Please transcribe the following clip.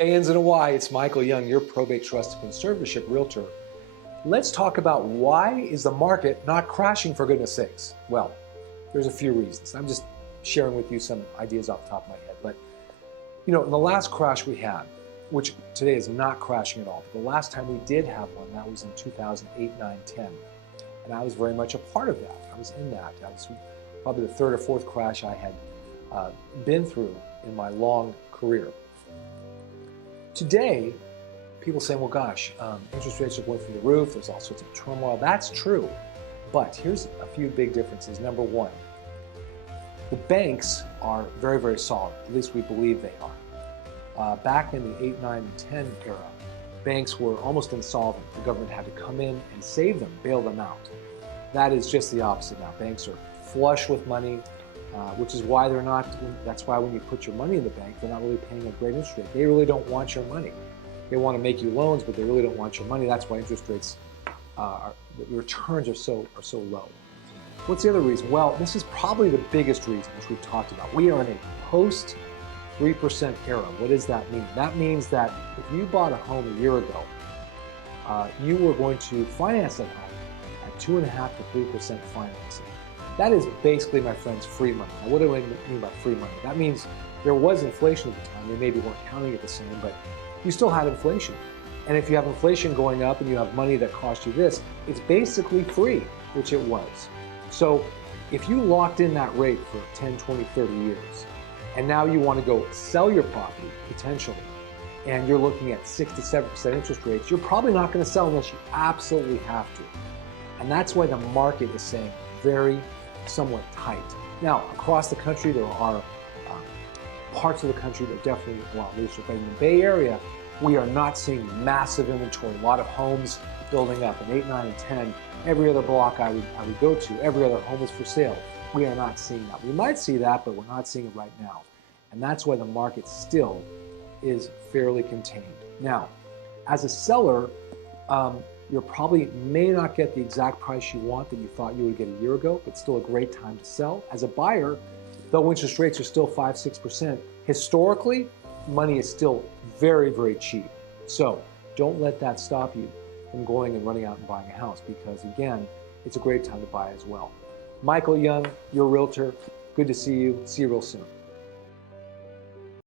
A-Ns and a Y, it's Michael Young, your probate trust and conservatorship realtor. Let's talk about why is the market not crashing, for goodness sakes? Well, there's a few reasons. I'm just sharing with you some ideas off the top of my head. But, in the last crash we had, which today is not crashing at all, but the last time we did have one, that was in 2008, 9, 10. And I was very much a part of that. I was in that. That was probably the third or fourth crash I had been through in my long career. Today, people say, well, gosh, interest rates are going through the roof. There's all sorts of turmoil. That's true. But here's a few big differences. Number one, the banks are very, very solid. At least we believe they are. Back in the 8, 9, and 10 era, banks were almost insolvent. The government had to come in and save them, bail them out. That is just the opposite now. Banks are flush with money, which is why they're not, that's why when you put your money in the bank, they're not really paying a great interest rate. They really don't want your money. They want to make you loans, but they really don't want your money. That's why interest rates, the returns are so low. What's the other reason? Well, this is probably the biggest reason, which we've talked about. We are in a post 3% era. What does that mean? That means that if you bought a home a year ago, you were going to finance that home at 2.5% to 3% financing. That is basically, my friends, free money. Now, what do I mean by free money? That means there was inflation at the time. They maybe weren't counting it the same, but you still had inflation. And if you have inflation going up and you have money that cost you this, it's basically free, which it was. So if you locked in that rate for 10, 20, 30 years, and now you want to go sell your property, potentially, and you're looking at 6 to 7% interest rates, you're probably not going to sell unless you absolutely have to. And that's why the market is saying very somewhat tight. Now, across the country, there are parts of the country that definitely a lot looser. But in the Bay Area, we are not seeing massive inventory. A lot of homes building up in 8, 9, and 10. Every other block I would go to, every other home is for sale. We are not seeing that. We might see that, but we're not seeing it right now. And that's why the market still is fairly contained. Now, as a seller, you probably may not get the exact price you want that you thought you would get a year ago, but still a great time to sell. As a buyer, though interest rates are still 5, 6%, historically, money is still very, very cheap. So don't let that stop you from going and running out and buying a house, because again, it's a great time to buy as well. Michael Young, your realtor. Good to see you. See you real soon.